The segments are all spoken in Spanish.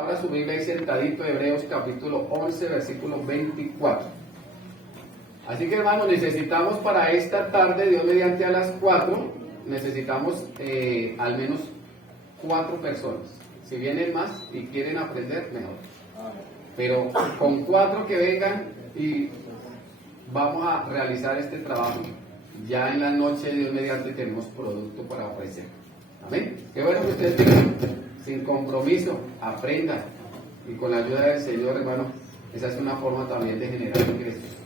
Abra su Biblia ahí sentadito, Hebreos capítulo 11, versículo 24. Así que hermanos, necesitamos para esta tarde, Dios mediante a las 4, necesitamos al menos 4 personas. Si vienen más y quieren aprender, mejor. Pero con 4 que vengan y vamos a realizar este trabajo. Ya en la noche, Dios mediante, tenemos producto para ofrecer. Amén. Qué bueno que ustedes tengan, sin compromiso, aprendan. Y con la ayuda del Señor, hermano, esa es una forma también de generar ingresos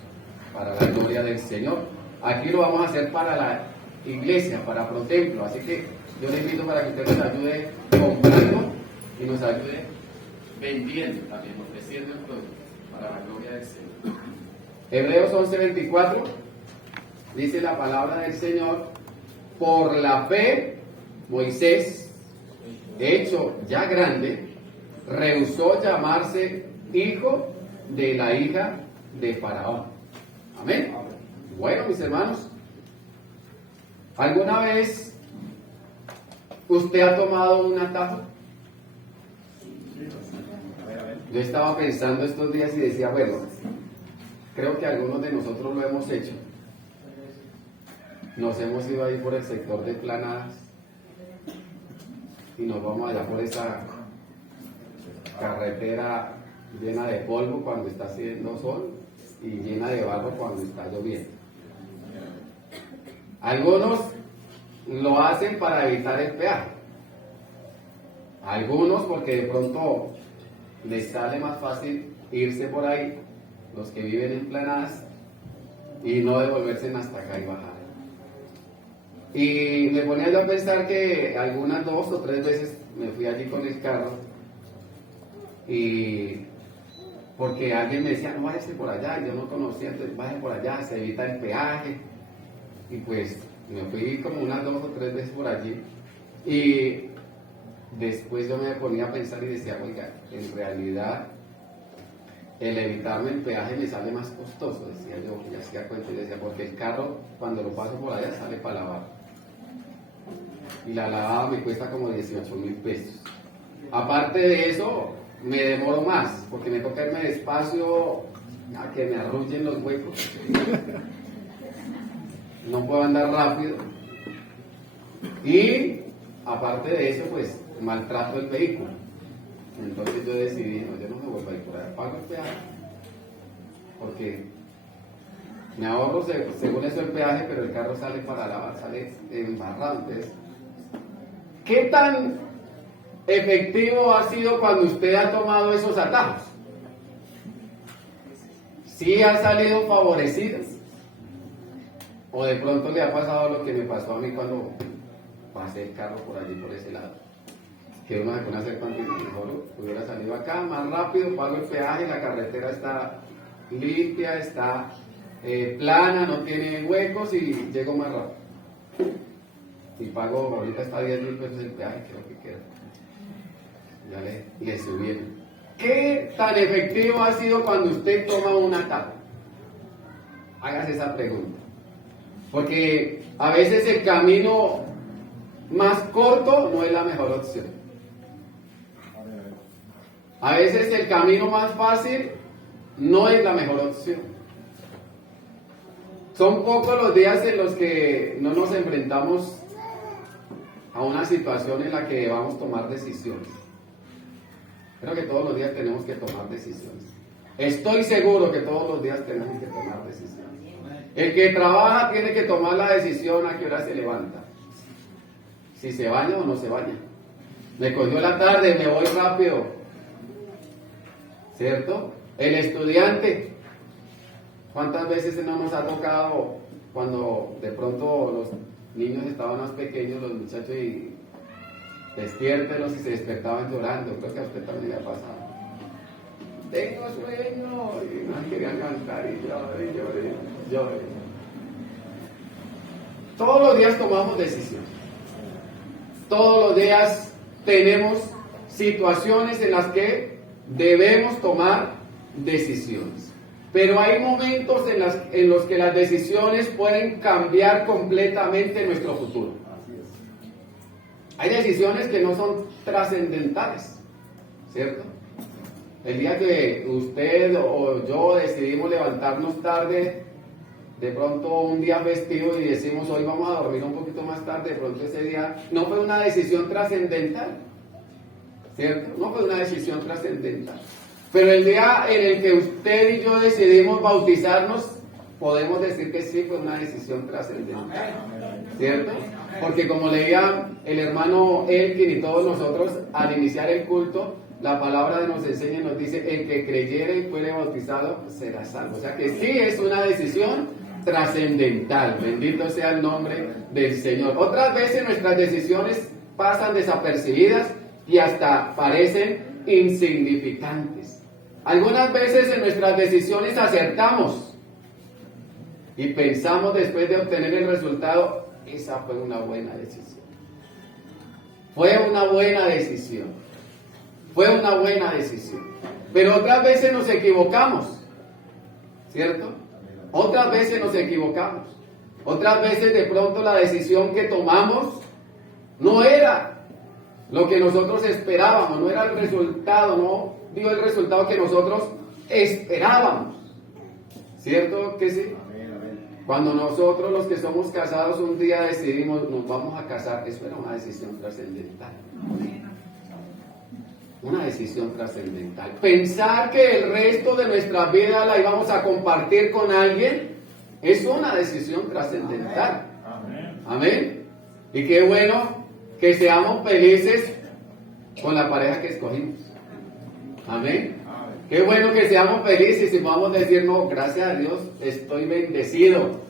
para la gloria del Señor. Aquí lo vamos a hacer para la iglesia, para ProTemplo. Así que yo les invito para que usted nos ayude comprando y nos ayude vendiendo también, ofreciendo el producto para la gloria del Señor. Hebreos 11:24 dice la palabra del Señor: por la fe, Moisés, hecho ya grande, rehusó llamarse hijo de la hija de Faraón. Amén. Bueno, mis hermanos, ¿alguna vez usted ha tomado un atajo? Yo estaba pensando estos días y decía, bueno, creo que algunos de nosotros lo hemos hecho. Nos hemos ido ahí por el sector de Planadas y nos vamos allá por esa carretera llena de polvo cuando está haciendo sol y llena de barro cuando está lloviendo. Algunos lo hacen para evitar el peaje. Algunos porque de pronto les sale más fácil irse por ahí, los que viven en Planadas, y no devolverse hasta acá y bajar. Y me ponía yo a pensar que algunas 2 o 3 veces me fui allí con el carro y porque alguien me decía, no váyase por allá, y yo no conocía, entonces vaya por allá, se evita el peaje. Y pues me fui como unas 2 o 3 veces por allí y después yo me ponía a pensar y decía, oiga, en realidad el evitarme el peaje me sale más costoso, decía yo, y hacía cuenta y decía, porque el carro cuando lo paso por allá sale para lavar. Y la lavada me cuesta como 18,000 pesos. Aparte de eso, me demoro más, porque me toca irme despacio a que me arrullen los huecos. No puedo andar rápido. Y aparte de eso, pues maltrato el vehículo. Entonces yo decidí, no, yo no me vuelvo a ir por ahí, pago el peaje. Porque me ahorro según eso el peaje, pero el carro sale para lavar, sale embarrado. Entonces, ¿qué tan efectivo ha sido cuando usted ha tomado esos atajos? ¿Sí ha salido favorecido? ¿O de pronto le ha pasado lo que me pasó a mí cuando pasé el carro por allí, por ese lado? Que uno se pone a hacer cuando mejor hubiera salido acá, más rápido, pago el peaje, la carretera está limpia, está plana, no tiene huecos y llego más rápido. Y pago, ahorita está 10,000 pesos el peaje, creo que queda. Ya le subieron. ¿Qué tan efectivo ha sido cuando usted toma un atajo? Hágase esa pregunta. Porque a veces el camino más corto no es la mejor opción. A veces el camino más fácil no es la mejor opción. Son pocos los días en los que no nos enfrentamos a una situación en la que debamos tomar decisiones. Creo que todos los días tenemos que tomar decisiones. Estoy seguro que todos los días tenemos que tomar decisiones. El que trabaja tiene que tomar la decisión a qué hora se levanta. Si se baña o no se baña. Me cogió la tarde, me voy rápido. ¿Cierto? El estudiante. ¿Cuántas veces no nos ha tocado cuando de pronto los niños estaban más pequeños, los muchachos, y despiértelos y se despertaban llorando? Creo que a usted también le ha pasado. Tengo sueño, y no querían cantar y lloré. Todos los días tomamos decisiones. Todos los días tenemos situaciones en las que debemos tomar decisiones. Pero hay momentos en los que las decisiones pueden cambiar completamente nuestro futuro. Hay decisiones que no son trascendentales, ¿cierto? El día que usted o yo decidimos levantarnos tarde, de pronto un día festivo y decimos hoy vamos a dormir un poquito más tarde, de pronto ese día no fue una decisión trascendental, ¿cierto? No fue una decisión trascendental. Pero el día en el que usted y yo decidimos bautizarnos, podemos decir que sí fue una decisión trascendental, ¿cierto? Porque como leía el hermano Elkin y todos nosotros al iniciar el culto, la palabra nos enseña y nos dice, el que creyere y fuere bautizado será salvo. O sea que sí es una decisión trascendental. Bendito sea el nombre del Señor. Otras veces nuestras decisiones pasan desapercibidas y hasta parecen insignificantes. Algunas veces en nuestras decisiones acertamos y pensamos después de obtener el resultado, esa fue una buena decisión. Fue una buena decisión. Fue una buena decisión. Pero otras veces nos equivocamos, ¿cierto? Otras veces nos equivocamos. Otras veces de pronto la decisión que tomamos no era lo que nosotros esperábamos, no era el resultado, no dio el resultado que nosotros esperábamos. ¿Cierto que sí? Cuando nosotros los que somos casados un día decidimos nos vamos a casar, eso era una decisión trascendental. Una decisión trascendental. Pensar que el resto de nuestra vida la íbamos a compartir con alguien es una decisión trascendental. Amén. Y qué bueno que seamos felices con la pareja que escogimos. Amén. Qué bueno que seamos felices y podamos decir, no, gracias a Dios estoy bendecido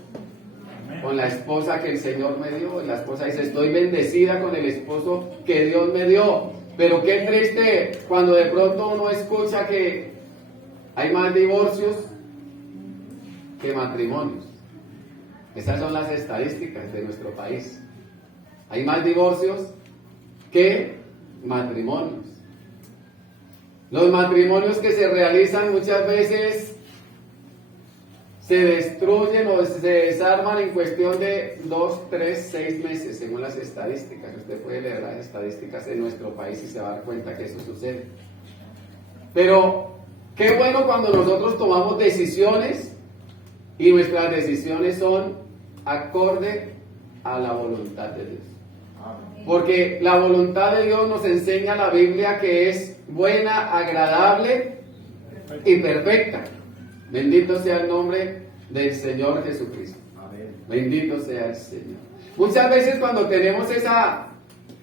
con la esposa que el Señor me dio. Y la esposa dice, estoy bendecida con el esposo que Dios me dio. Pero qué triste cuando de pronto uno escucha que hay más divorcios que matrimonios. Esas son las estadísticas de nuestro país. Hay más divorcios que matrimonios. Los matrimonios que se realizan muchas veces se destruyen o se desarman en cuestión de 2, 3, 6 meses, según las estadísticas. Usted puede leer las estadísticas de nuestro país y se va a dar cuenta que eso sucede. Pero qué bueno cuando nosotros tomamos decisiones y nuestras decisiones son acorde a la voluntad de Dios. Porque la voluntad de Dios nos enseña la Biblia que es buena, agradable y perfecta. Bendito sea el nombre del Señor Jesucristo. Bendito sea el Señor. Muchas veces cuando tenemos esa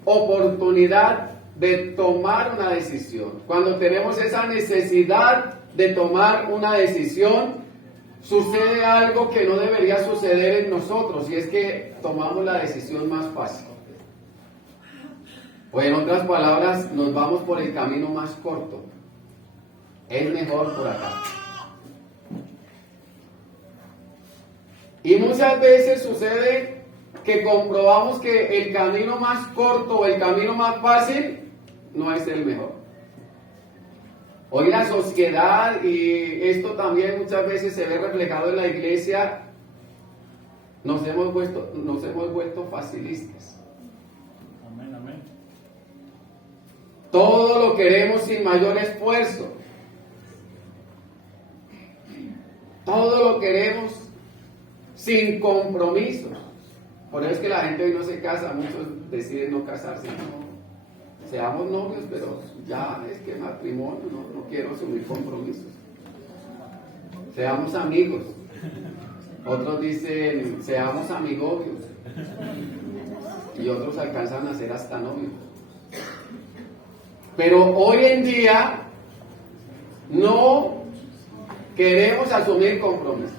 oportunidad de tomar una decisión, cuando tenemos esa necesidad de tomar una decisión, sucede algo que no debería suceder en nosotros, y es que tomamos la decisión más fácil. O en otras palabras, nos vamos por el camino más corto. Es mejor por acá. Y muchas veces sucede que comprobamos que el camino más corto o el camino más fácil no es el mejor. Hoy la sociedad, y esto también muchas veces se ve reflejado en la iglesia, nos hemos vuelto facilistas. Amén, amén. Todo lo queremos sin mayor esfuerzo. Todo lo queremos sin compromisos. Por eso es que la gente hoy no se casa, muchos deciden no casarse. No, seamos novios, pero ya es que matrimonio, no quiero asumir compromisos. Seamos amigos. Otros dicen, seamos amigobios. Y otros alcanzan a ser hasta novios. Pero hoy en día no queremos asumir compromisos.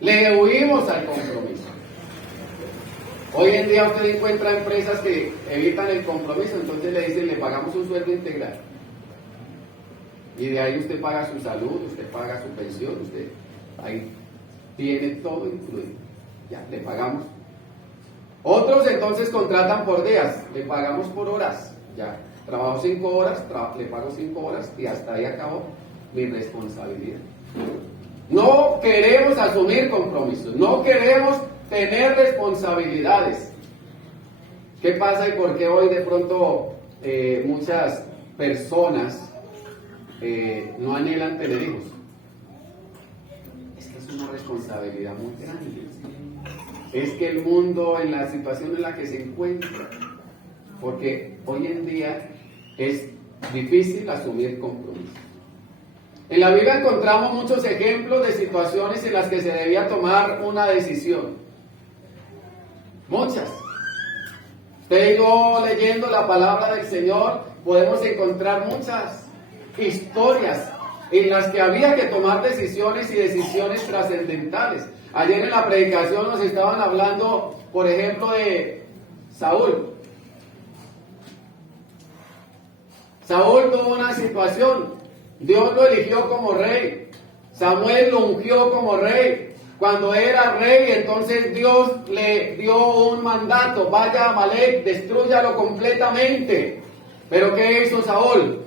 Le huimos al compromiso. Hoy en día usted encuentra empresas que evitan el compromiso, entonces le dicen, le pagamos un sueldo integral. Y de ahí usted paga su salud, usted paga su pensión, usted ahí tiene todo incluido. Ya, le pagamos. Otros entonces contratan por días, le pagamos por horas. Ya, trabajo 5 horas, le pago 5 horas y hasta ahí acabó mi responsabilidad. No queremos asumir compromisos, no queremos tener responsabilidades. ¿Qué pasa y por qué hoy de pronto muchas personas no anhelan tener hijos. Es que es una responsabilidad muy grande. Es que el mundo, en la situación en la que se encuentra, porque hoy en día es difícil asumir compromisos. En la Biblia encontramos muchos ejemplos de situaciones en las que se debía tomar una decisión. Muchas. Usted y yo, leyendo la palabra del Señor, podemos encontrar muchas historias en las que había que tomar decisiones y decisiones trascendentales. Ayer en la predicación nos estaban hablando, por ejemplo, de Saúl. Saúl tuvo una situación. Dios lo eligió como rey. Samuel lo ungió como rey. Cuando era rey, entonces Dios le dio un mandato: vaya a Amalek, destrúyalo completamente. Pero ¿qué hizo Saúl?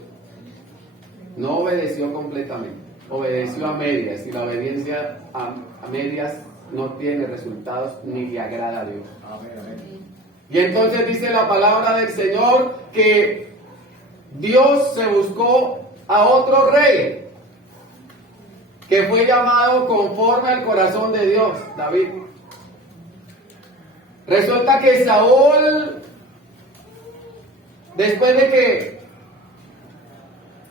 No obedeció completamente, obedeció a medias, y la obediencia a medias no tiene resultados ni le agrada a Dios. Y entonces dice la palabra del Señor que Dios se buscó a otro rey que fue llamado conforme al corazón de Dios, David. Resulta que Saúl, después de que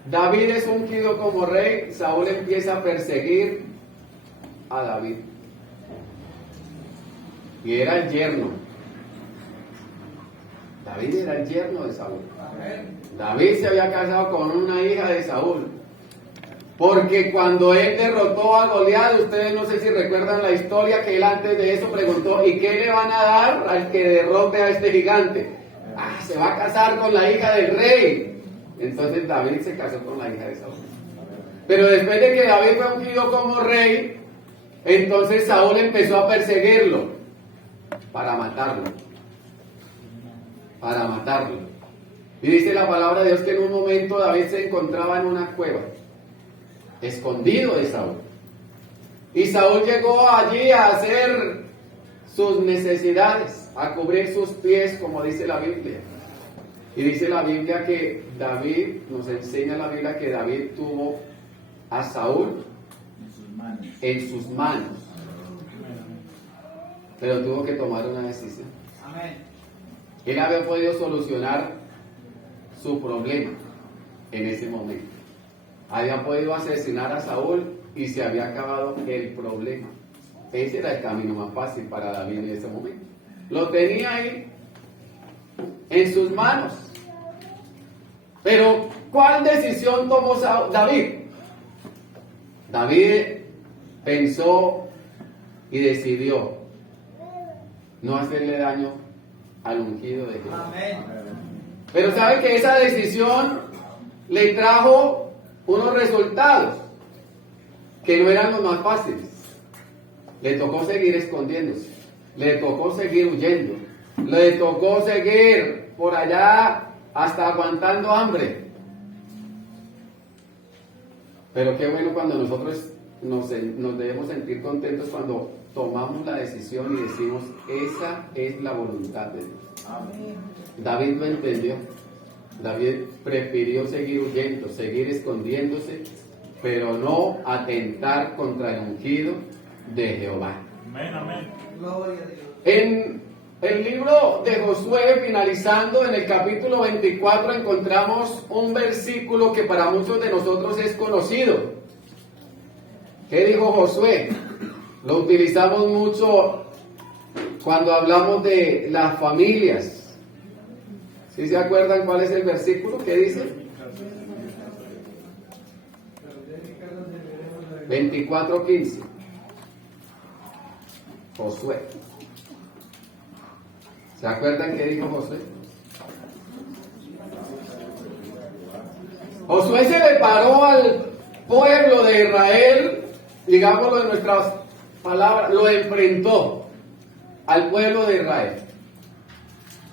David es ungido como rey, Saúl empieza a perseguir a David. Y era el yerno. David era el yerno de Saúl. David se había casado con una hija de Saúl. Porque cuando él derrotó a Goliat, ustedes no sé si recuerdan la historia, que él antes de eso preguntó: ¿y qué le van a dar al que derrote a este gigante? Se va a casar con la hija del rey. Entonces David se casó con la hija de Saúl. Pero después de que David fue ungido como rey, entonces Saúl empezó a perseguirlo para matarlo. Para matarlo. Y dice la palabra de Dios que en un momento David se encontraba en una cueva, escondido de Saúl. Y Saúl llegó allí a hacer sus necesidades, a cubrir sus pies, como dice la Biblia. Y dice la Biblia que David, nos enseña la Biblia que David tuvo a Saúl en sus manos. Pero tuvo que tomar una decisión. Él había podido solucionar su problema en ese momento. Había podido asesinar a Saúl y se había acabado el problema. Ese era el camino más fácil para David en ese momento. Lo tenía ahí en sus manos. Pero ¿cuál decisión tomó David? David pensó y decidió no hacerle daño al ungido de Dios. Pero sabe que esa decisión le trajo unos resultados que no eran los más fáciles. Le tocó seguir escondiéndose, le tocó seguir huyendo, le tocó seguir por allá hasta aguantando hambre. Pero qué bueno cuando nosotros nos debemos sentir contentos cuando tomamos la decisión y decimos: esa es la voluntad de Dios. Amén. David lo entendió. David prefirió seguir huyendo, seguir escondiéndose, pero no atentar contra el ungido de Jehová. Amén, amén. Gloria a Dios. En el libro de Josué, finalizando en el capítulo 24, encontramos un versículo que para muchos de nosotros es conocido. ¿Qué dijo Josué? Lo utilizamos mucho cuando hablamos de las familias. ¿Sí se acuerdan cuál es el versículo? ¿Qué dice? 24:15. Josué. ¿Se acuerdan qué dijo Josué? Josué se le paró al pueblo de Israel, digámoslo en nuestras palabras, lo enfrentó al pueblo de Israel.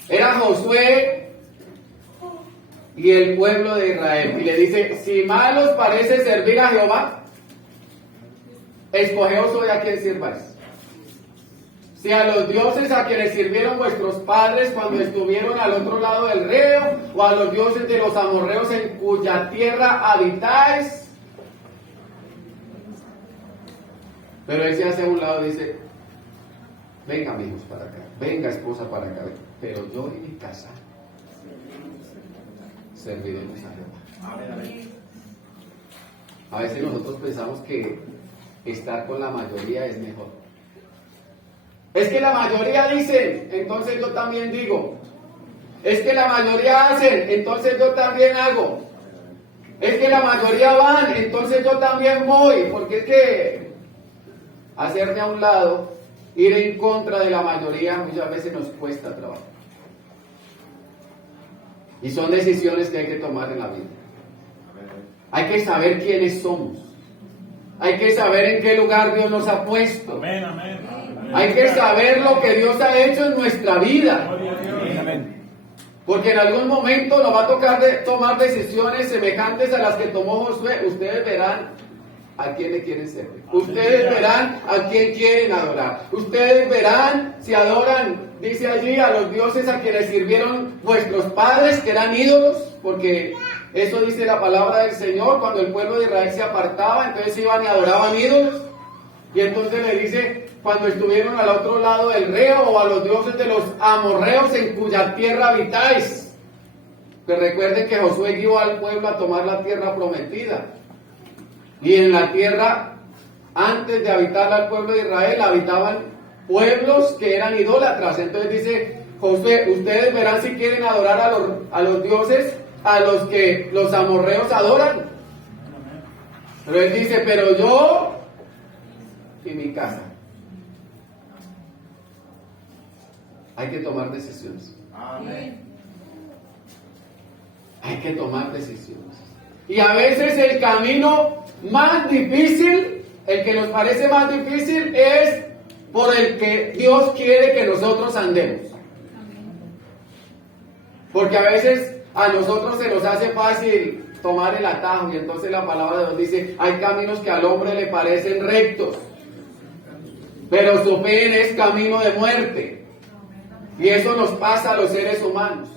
Era Josué y el pueblo de Israel. Y le dice: si mal os parece servir a Jehová, escogeos hoy a quien sirváis. si a los dioses a quienes sirvieron vuestros padres cuando estuvieron al otro lado del río, o a los dioses de los amorreos en cuya tierra habitáis. Pero él se hace a un lado y dice, venga amigos para acá, venga esposa para acá, pero yo y mi casa serviremos a Jehová. A veces nosotros pensamos que estar con la mayoría es mejor. Es que la mayoría dicen, entonces yo también digo. Es que la mayoría hacen, entonces yo también hago. Es que la mayoría van, entonces yo también voy. Porque es que hacerme a un lado, ir en contra de la mayoría, muchas veces nos cuesta trabajo. Y son decisiones que hay que tomar en la vida. Hay que saber quiénes somos. Hay que saber en qué lugar Dios nos ha puesto. Amén, amén. Hay que saber lo que Dios ha hecho en nuestra vida. Porque en algún momento nos va a tocar tomar decisiones semejantes a las que tomó Josué. Ustedes verán a quién le quieren servir. Ustedes verán a quién quieren adorar. Ustedes verán si adoran, dice allí, a los dioses a quienes sirvieron vuestros padres, que eran ídolos, porque eso dice la palabra del Señor. Cuando el pueblo de Israel se apartaba, entonces iban y adoraban ídolos. Y entonces le dice, cuando estuvieron al otro lado del río, o a los dioses de los amorreos en cuya tierra habitáis. Que recuerden que Josué guió al pueblo a tomar la tierra prometida. Y en la tierra, antes de habitar al pueblo de Israel, habitaban pueblos que eran idólatras. Entonces dice Josué, ustedes verán si quieren adorar a los dioses a los que los amorreos adoran. Pero él dice, pero yo y mi casa. Hay que tomar decisiones. Amén. Hay que tomar decisiones. Y a veces el camino más difícil, el que nos parece más difícil, es por el que Dios quiere que nosotros andemos. Porque a veces a nosotros se nos hace fácil tomar el atajo, y entonces la palabra de Dios dice, hay caminos que al hombre le parecen rectos, pero su fin es camino de muerte. Y eso nos pasa a los seres humanos.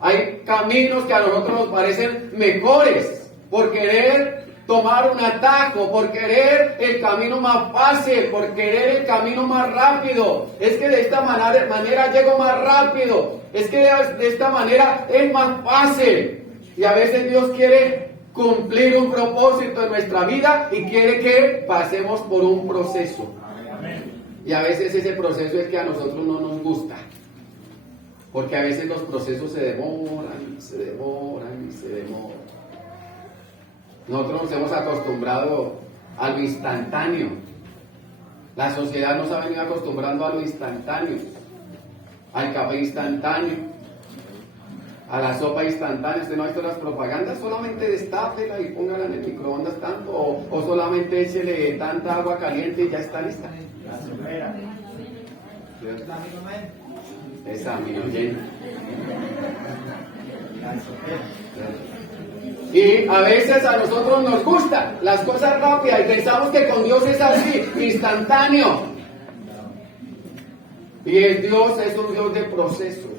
Hay caminos que a nosotros nos parecen mejores por querer tomar un atajo, por querer el camino más fácil, por querer el camino más rápido. Es que de esta manera llego más rápido. Es que de esta manera es más fácil. Y a veces Dios quiere cumplir un propósito en nuestra vida y quiere que pasemos por un proceso. Y a veces ese proceso es que a nosotros no nos gusta. Porque a veces los procesos se demoran, y se demoran, y se demoran. Nosotros nos hemos acostumbrado a lo instantáneo. La sociedad nos ha venido acostumbrando a lo instantáneo. Al café instantáneo. A la sopa instantánea. Usted no ha visto las propagandas, solamente destápela y póngala en el microondas tanto, o solamente échele tanta agua caliente y ya está lista. Esa mi oyente. Y a veces a nosotros nos gustan las cosas rápidas y pensamos que con Dios es así, instantáneo. Y Dios es un Dios de procesos.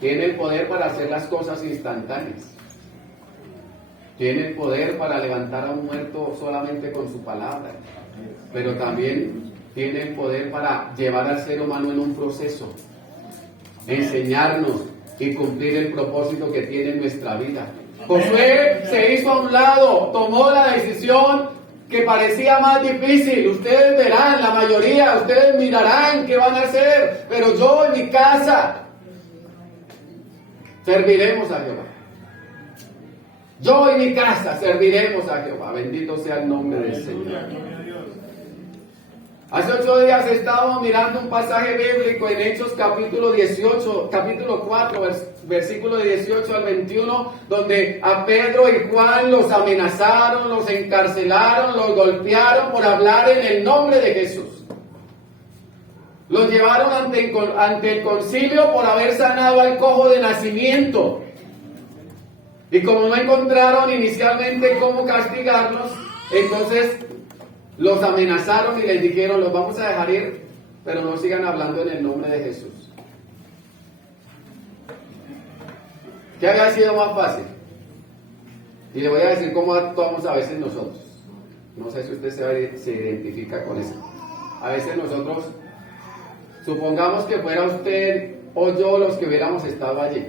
Tiene el poder para hacer las cosas instantáneas. Tiene el poder para levantar a un muerto solamente con su palabra. Pero también tiene el poder para llevar al ser humano en un proceso, enseñarnos y cumplir el propósito que tiene en nuestra vida. Josué se hizo a un lado, tomó la decisión que parecía más difícil. Ustedes verán, la mayoría, ustedes mirarán qué van a hacer, pero yo en mi casa serviremos a Jehová. Yo y mi casa serviremos a Jehová. Bendito sea el nombre del Señor. Hace 8 días estábamos mirando un pasaje bíblico en Hechos capítulo 4, versículo de 18 al 21, donde a Pedro y Juan los amenazaron, los encarcelaron, los golpearon por hablar en el nombre de Jesús. Los llevaron ante el concilio por haber sanado al cojo de nacimiento. Y como no encontraron inicialmente cómo castigarlos, entonces los amenazaron y les dijeron, los vamos a dejar ir, pero no sigan hablando en el nombre de Jesús. ¿Qué había sido más fácil? Y le voy a decir cómo actuamos a veces nosotros. No sé si usted se identifica con eso. A veces nosotros, supongamos que fuera usted o yo los que hubiéramos estado allí.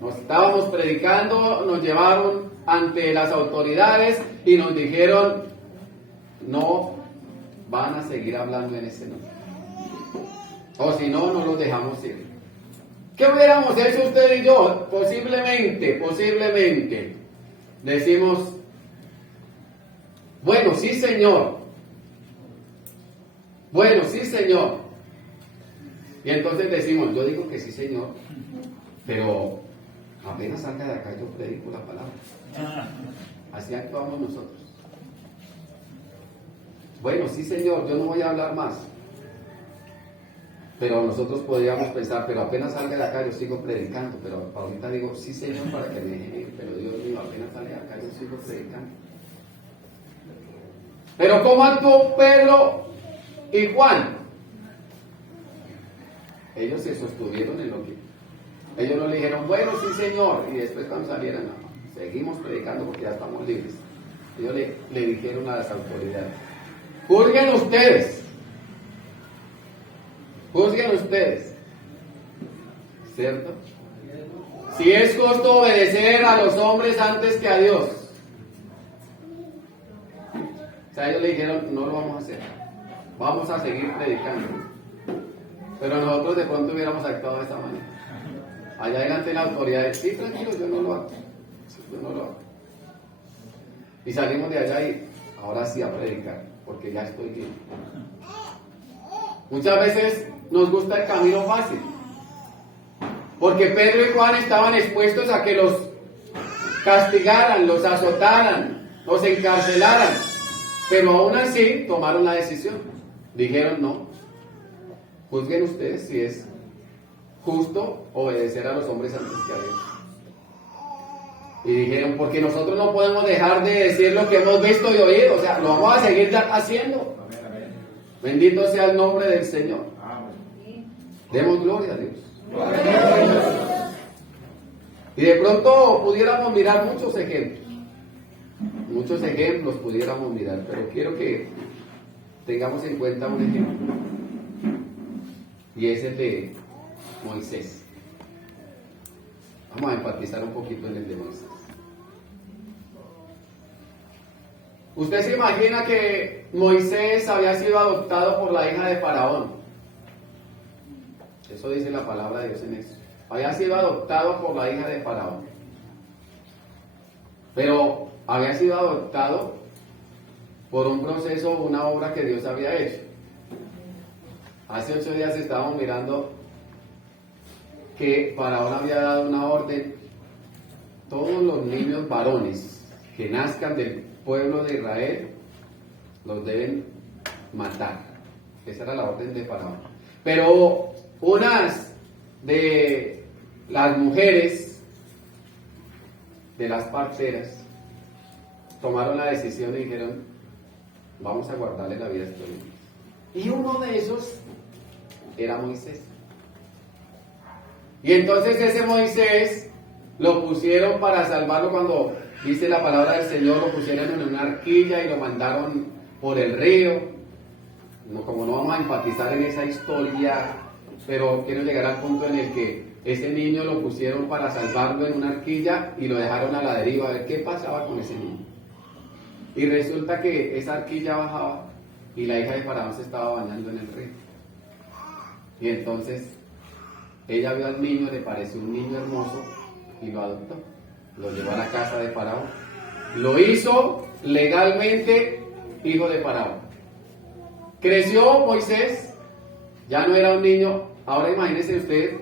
Nos estábamos predicando, nos llevaron ante las autoridades y nos dijeron, no van a seguir hablando en ese nombre. O si no, no los dejamos ir. ¿Qué hubiéramos hecho usted y yo? Posiblemente, decimos, bueno, sí señor. Bueno, sí señor. Y entonces decimos, yo digo que sí señor, pero apenas salga de acá yo predico la palabra. Así actuamos nosotros. Bueno, sí señor, yo no voy a hablar más. Pero nosotros podríamos pensar, pero apenas salga de acá yo sigo predicando. Pero ahorita digo, sí señor, para que me dejen ir. Pero Dios mío, apenas salga de acá yo sigo predicando. Pero ¿cómo actuó Pedro y Juan? Ellos se sostuvieron en lo que... Ellos no le dijeron, bueno, sí señor. Y después cuando salieran, no, seguimos predicando porque ya estamos libres. Ellos le dijeron a las autoridades, juzguen ustedes. Juzguen ustedes, ¿cierto? Si es justo obedecer a los hombres antes que a Dios. O sea, ellos le dijeron, no lo vamos a hacer, vamos a seguir predicando. Pero nosotros de pronto hubiéramos actuado de esa manera. Allá adelante la autoridad dice, sí, tranquilo, yo no lo hago. Yo no lo hago. Y salimos de allá y ahora sí a predicar, porque ya estoy bien. Muchas veces nos gusta el camino fácil, porque Pedro y Juan estaban expuestos a que los castigaran, los azotaran, los encarcelaran, pero aún así tomaron la decisión. Dijeron, no, juzguen ustedes si es justo obedecer a los hombres antes que a Dios. Y dijeron, porque nosotros no podemos dejar de decir lo que hemos visto y oído, o sea, lo vamos a seguir haciendo. Bendito sea el nombre del Señor. Demos gloria a Dios. Y de pronto pudiéramos mirar muchos ejemplos pudiéramos mirar, pero quiero que tengamos en cuenta un ejemplo, y es el de Moisés. Vamos a enfatizar un poquito en el de Moisés. Usted se imagina que Moisés había sido adoptado por la hija de Faraón. Eso dice la palabra de Dios en eso. Había sido adoptado por la hija de Faraón. Pero había sido adoptado por un proceso, una obra que Dios había hecho. Hace 8 días estábamos mirando que Faraón había dado una orden. Todos los niños varones que nazcan del pueblo de Israel los deben matar. Esa era la orden de Faraón. Pero unas de las mujeres, de las parteras, tomaron la decisión y dijeron, vamos a guardarle la vida a estos niños. Y uno de esos era Moisés. Y entonces ese Moisés lo pusieron para salvarlo. Cuando dice la palabra del Señor, lo pusieron en una arquilla y lo mandaron por el río. No, como no vamos a enfatizar en esa historia, pero quiero llegar al punto en el que ese niño lo pusieron para salvarlo en una arquilla y lo dejaron a la deriva a ver qué pasaba con ese niño. Y resulta que esa arquilla bajaba y la hija de Faraón se estaba bañando en el río. Y entonces ella vio al niño, le pareció un niño hermoso y lo adoptó. Lo llevó a la casa de Faraón. Lo hizo legalmente hijo de Faraón. Creció Moisés, ya no era un niño. Ahora imagínese usted,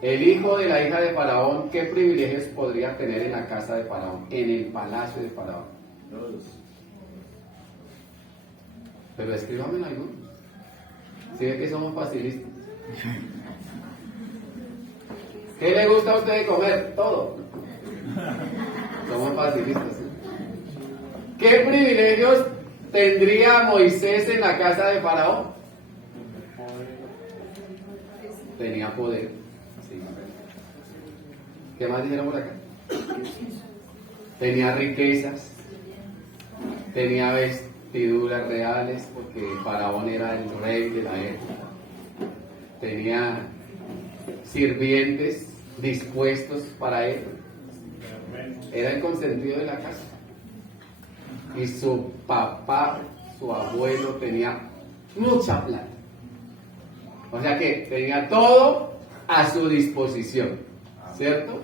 el hijo de la hija de Faraón, ¿qué privilegios podría tener en la casa de Faraón, en el palacio de Faraón? Pero escríbame algunos. Si ve que somos facilistas. ¿Qué le gusta a usted de comer? Todo. Somos facilistas, ¿sí? ¿Qué privilegios tendría Moisés en la casa de Faraón? Tenía poder. Sí. ¿Qué más dijeron por acá? Tenía riquezas, tenía vestiduras reales, porque Faraón era el rey de la época. Tenía sirvientes dispuestos para él. Era el consentido de la casa. Y su papá, su abuelo, tenía mucha plata. O sea que tenía todo a su disposición, ¿cierto?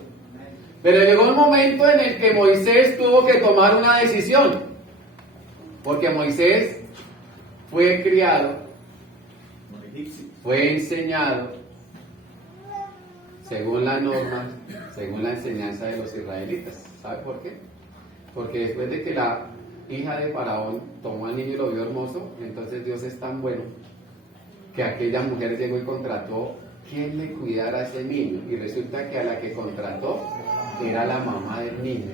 Pero llegó un momento en el que Moisés tuvo que tomar una decisión, porque Moisés fue criado, fue enseñado según la norma, según la enseñanza de los israelitas. ¿Sabe por qué? Porque después de que la hija de Faraón tomó al niño y lo vio hermoso, entonces Dios es tan bueno que aquella mujer llegó y contrató quien le cuidara a ese niño, y resulta que a la que contrató era la mamá del niño.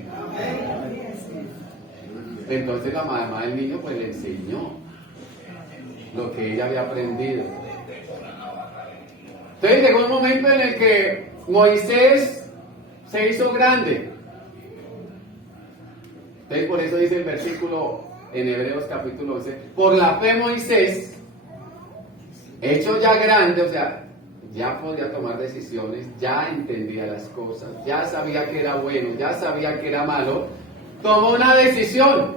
Entonces la mamá del niño pues le enseñó lo que ella había aprendido. Entonces llegó un momento en el que Moisés se hizo grande. Entonces por eso dice el versículo en Hebreos capítulo 11, por la fe Moisés, hecho ya grande, o sea, ya podía tomar decisiones, ya entendía las cosas, ya sabía que era bueno, ya sabía que era malo, tomó una decisión,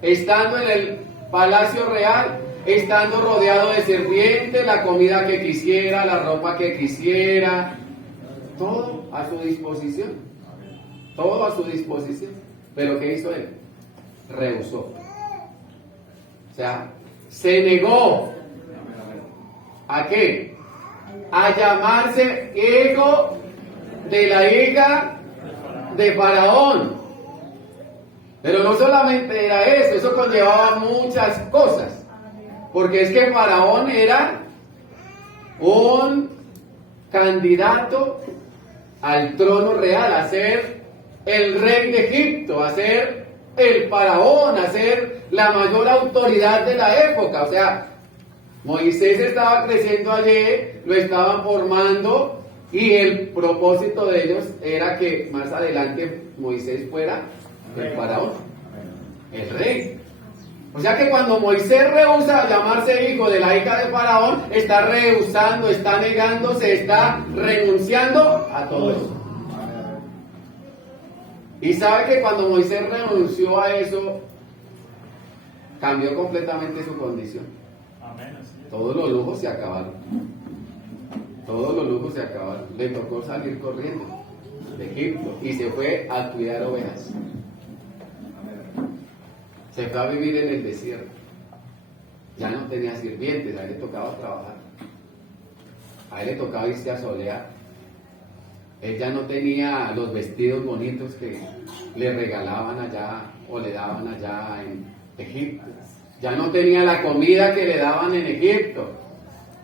estando en el palacio real, estando rodeado de sirvientes, la comida que quisiera, la ropa que quisiera, todo a su disposición, todo a su disposición. Pero ¿qué hizo él? Rehusó. O sea, se negó. ¿A qué? A llamarse hijo de la hija de Faraón. Pero no solamente era eso conllevaba muchas cosas. Porque es que Faraón era un candidato al trono real, a ser el rey de Egipto, a ser el faraón, a ser la mayor autoridad de la época. O sea, Moisés estaba creciendo allí, lo estaban formando, y el propósito de ellos era que más adelante Moisés fuera el faraón, el rey. O sea que cuando Moisés rehúsa llamarse hijo de la hija de Faraón, está rehusando, está negándose, está renunciando a todo eso. Y sabe que cuando Moisés renunció a eso, cambió completamente su condición. Todos los lujos se acabaron. Todos los lujos se acabaron. Le tocó salir corriendo de Egipto y se fue a cuidar ovejas. Se fue a vivir en el desierto. Ya no tenía sirvientes, a él le tocaba trabajar. A él le tocaba irse a solear. Él ya no tenía los vestidos bonitos que le regalaban allá o le daban allá en Egipto. Ya no tenía la comida que le daban en Egipto.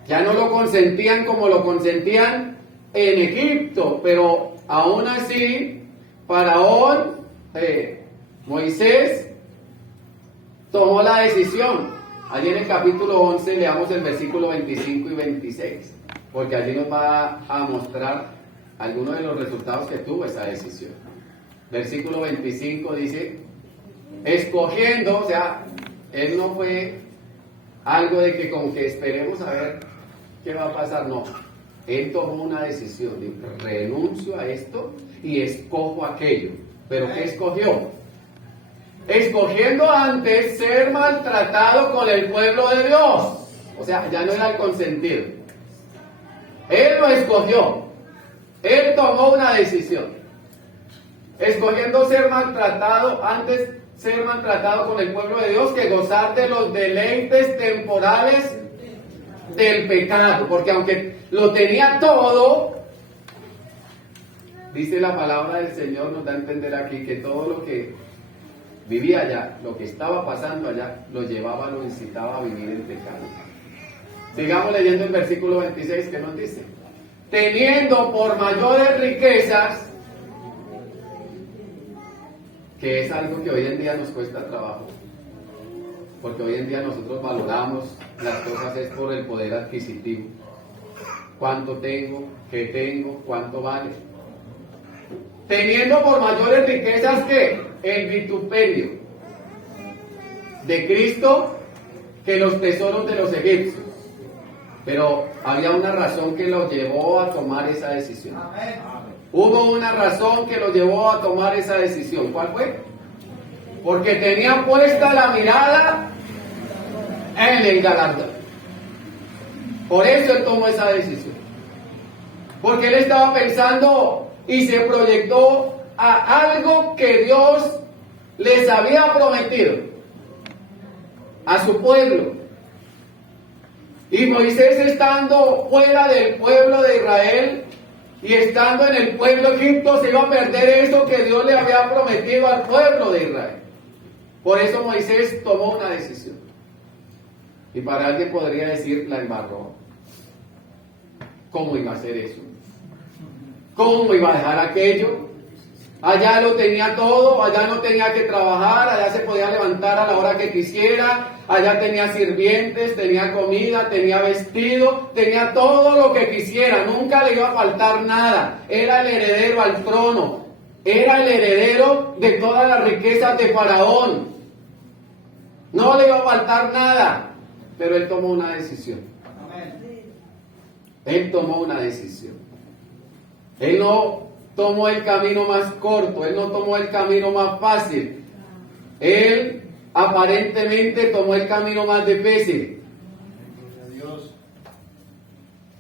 Ya no lo consentían como lo consentían en Egipto. Pero aún así, Faraón, Moisés, tomó la decisión. Allí en el capítulo 11 leamos el versículo 25 y 26. Porque allí nos va a mostrar algunos de los resultados que tuvo esa decisión. Versículo 25 dice, escogiendo, o sea, él no fue algo de que con que esperemos a ver qué va a pasar, no. Él tomó una decisión, dijo, renuncio a esto y escojo aquello. ¿Pero qué escogió? Escogiendo antes ser maltratado con el pueblo de Dios. O sea, ya no era el consentido. Él lo escogió. Él tomó una decisión. Escogiendo ser maltratado, antes ser maltratado con el pueblo de Dios, que gozar de los deleites temporales del pecado. Porque aunque lo tenía todo, dice la palabra del Señor, nos da a entender aquí que todo lo que vivía allá, lo que estaba pasando allá, lo llevaba, lo incitaba a vivir en pecado. Sigamos leyendo el versículo 26, que nos dice: teniendo por mayores riquezas que es algo que hoy en día nos cuesta trabajo. Porque hoy en día nosotros valoramos las cosas es por el poder adquisitivo. ¿Cuánto tengo? ¿Qué tengo? ¿Cuánto vale? Teniendo por mayores riquezas que el vituperio de Cristo que los tesoros de los egipcios. Pero había una razón que lo llevó a tomar esa decisión. Hubo una razón que lo llevó a tomar esa decisión. ¿Cuál fue? Porque tenía puesta la mirada en el galardón. Por eso él tomó esa decisión. Porque él estaba pensando y se proyectó a algo que Dios les había prometido a su pueblo. Y Moisés, estando fuera del pueblo de Israel y estando en el pueblo de Egipto, se iba a perder eso que Dios le había prometido al pueblo de Israel. Por eso Moisés tomó una decisión. Y para alguien podría decir, la embarró. ¿Cómo iba a hacer eso? ¿Cómo iba a dejar aquello? Allá lo tenía todo, allá no tenía que trabajar, allá se podía levantar a la hora que quisiera, allá tenía sirvientes, tenía comida, tenía vestido, tenía todo lo que quisiera, nunca le iba a faltar nada. Era el heredero al trono, era el heredero de todas las riquezas de Faraón. No le iba a faltar nada, pero él tomó una decisión. Él tomó una decisión. Él no tomó el camino más corto, él no tomó el camino más fácil. Él aparentemente tomó el camino más difícil.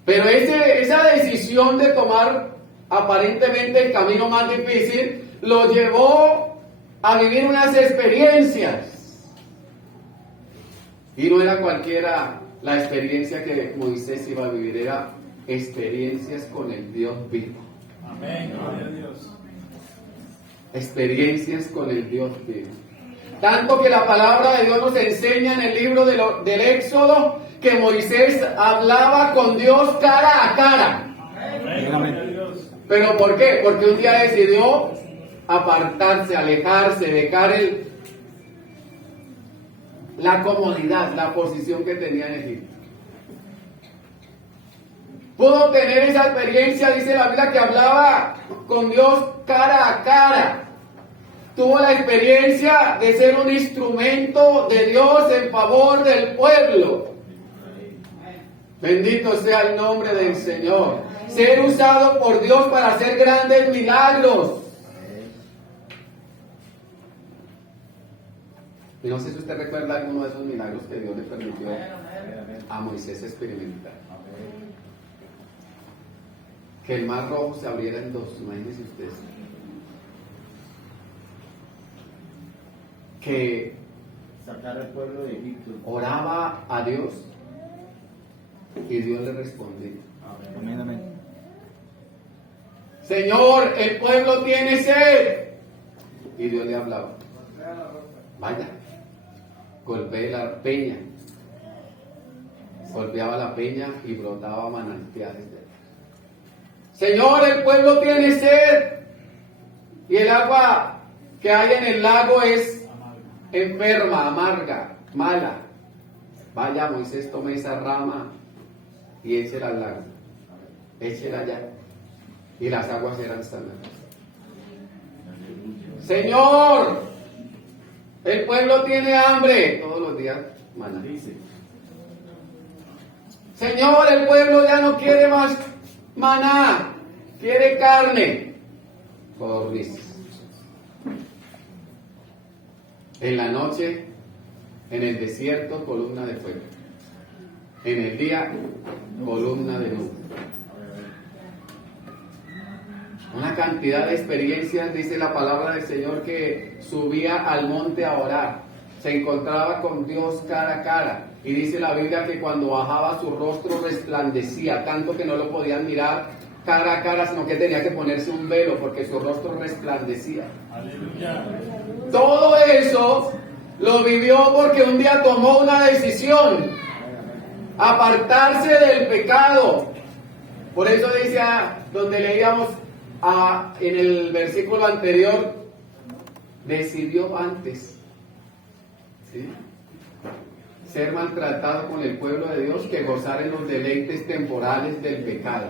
Pero esa decisión de tomar aparentemente el camino más difícil lo llevó a vivir unas experiencias. Y no era cualquiera la experiencia que Moisés iba a vivir, era experiencias con el Dios vivo. Amén, gloria a Dios. Experiencias con el Dios vivo. Tanto que la palabra de Dios nos enseña en el libro del Éxodo que Moisés hablaba con Dios cara a cara. Amén, gloria a Dios. ¿Pero por qué? Porque un día decidió apartarse, alejarse, dejar la comodidad, la posición que tenía en Egipto. Pudo tener esa experiencia, dice la Biblia, que hablaba con Dios cara a cara. Tuvo la experiencia de ser un instrumento de Dios en favor del pueblo. Bendito sea el nombre del Señor. Ser usado por Dios para hacer grandes milagros. Y no sé si usted recuerda alguno de esos milagros que Dios le permitió a Moisés experimentar. Que el mar rojo se abriera en dos, imagínense ustedes. Que sacar al pueblo de Egipto. Oraba a Dios y Dios le respondía. Amén, amén. Señor, el pueblo tiene sed. Y Dios le hablaba. Vaya, golpee la peña. Golpeaba la peña y brotaba manantiales de él. Señor, el pueblo tiene sed. Y el agua que hay en el lago es enferma, amarga, mala. Vaya, Moisés, tome esa rama y échela al lago. Échela allá. Y las aguas eran sanas. Señor, el pueblo tiene hambre. Todos los días, maná. Señor, el pueblo ya no quiere más maná, quiere carne. Codornices. En la noche, en el desierto, columna de fuego. En el día, columna de nube. Una cantidad de experiencias, dice la palabra del Señor, que subía al monte a orar. Se encontraba con Dios cara a cara. Y dice la Biblia que cuando bajaba su rostro resplandecía, tanto que no lo podían mirar cara a cara, sino que tenía que ponerse un velo porque su rostro resplandecía. Aleluya. Todo eso lo vivió porque un día tomó una decisión: apartarse del pecado. Por eso dice, donde leíamos en el versículo anterior, decidió antes, ¿sí?, ser maltratado con el pueblo de Dios que gozar en los deleites temporales del pecado.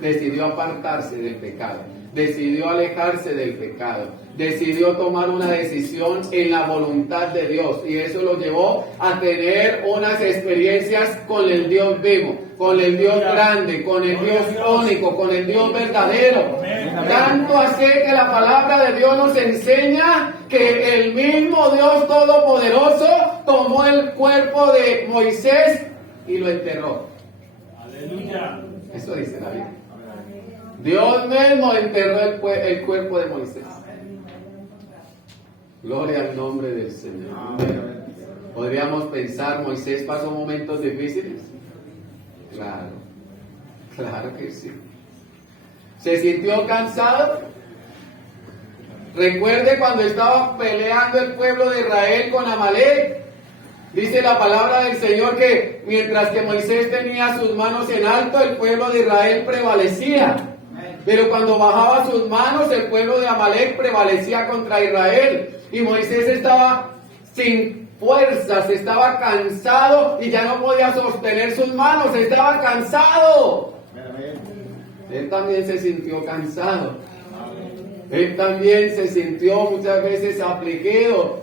Decidió apartarse del pecado, decidió alejarse del pecado, decidió tomar una decisión en la voluntad de Dios, y eso lo llevó a tener unas experiencias con el Dios vivo, con el Dios grande, con el Dios único, con el Dios verdadero. Tanto así que la palabra de Dios nos enseña que el mismo Dios Todopoderoso tomó el cuerpo de Moisés y lo enterró. Aleluya. Eso dice la Biblia. Dios mismo enterró el cuerpo de Moisés. Gloria al nombre del Señor. Podríamos pensar, ¿Moisés pasó momentos difíciles? Claro, claro que sí. ¿Se sintió cansado? Recuerde cuando estaba peleando el pueblo de Israel con Amalek. Dice la palabra del Señor que mientras que Moisés tenía sus manos en alto, el pueblo de Israel prevalecía. Pero cuando bajaba sus manos, el pueblo de Amalek prevalecía contra Israel. Y Moisés estaba sin fuerzas, estaba cansado y ya no podía sostener sus manos, estaba cansado. Él también se sintió cansado. Él también se sintió muchas veces afligido.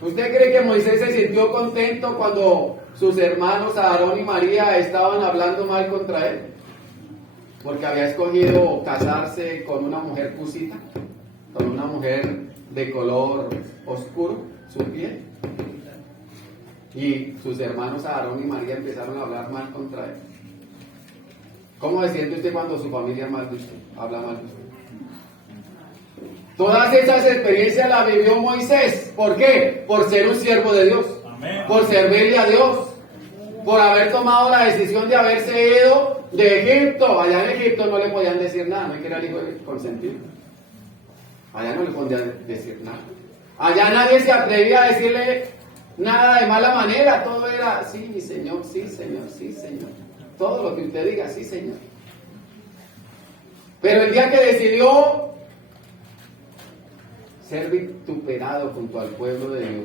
¿Usted cree que Moisés se sintió contento cuando sus hermanos Aarón y María estaban hablando mal contra él? Porque había escogido casarse con una mujer cusita, con una mujer de color oscuro, su piel. Y sus hermanos Aarón y María empezaron a hablar mal contra él. ¿Cómo se siente usted cuando su familia mal de usted, habla mal de usted? Todas esas experiencias las vivió Moisés. ¿Por qué? Por ser un siervo de Dios. Amén. Por servirle a Dios. Por haber tomado la decisión de haberse ido de Egipto. Allá en Egipto no le podían decir nada, no es que era el hijo consentido. Allá no le podían decir nada. Allá nadie se atrevía a decirle nada de mala manera. Todo era, sí, mi Señor, sí, Señor, sí, Señor. Todo lo que usted diga, sí, Señor. Pero el día que decidió ser vituperado junto al pueblo de Dios,